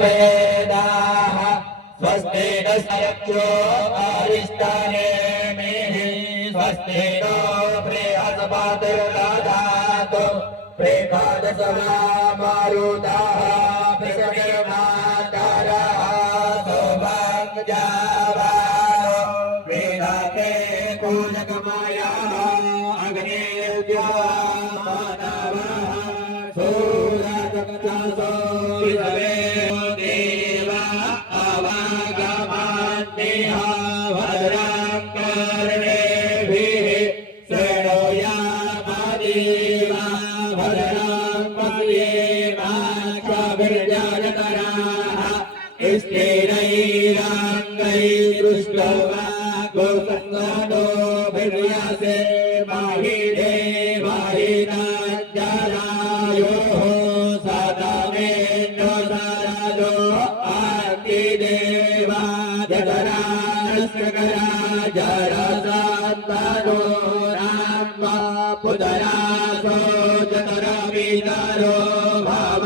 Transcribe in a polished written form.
वेदाः स्वस्ति नस्यो अरिष्टानेमिः स्वस्ति नो बृहस्पतिर्दधातु बृहदसवा मारुताः बृहस्पतिर्मातरः सुभङ्जावानो वेदाते पूजकमायाः अग्नेभ्यो मानवः सूरजगतासो विदवे देवा अवागमान्यः भद्रां कर्णेभिः शृणुयामदेवा भद्रां पश्येमाक्षभिर्जयतराः स्थिरैराङ्गैरुष्टवा गोसङ्गनो भिर्यासे माहि देवाहिनाज्जरायोः सतमेनो सरलो आदिदेवा जगरानस्करा जरसान्तनो राम पुतरासो जतरवितरो भव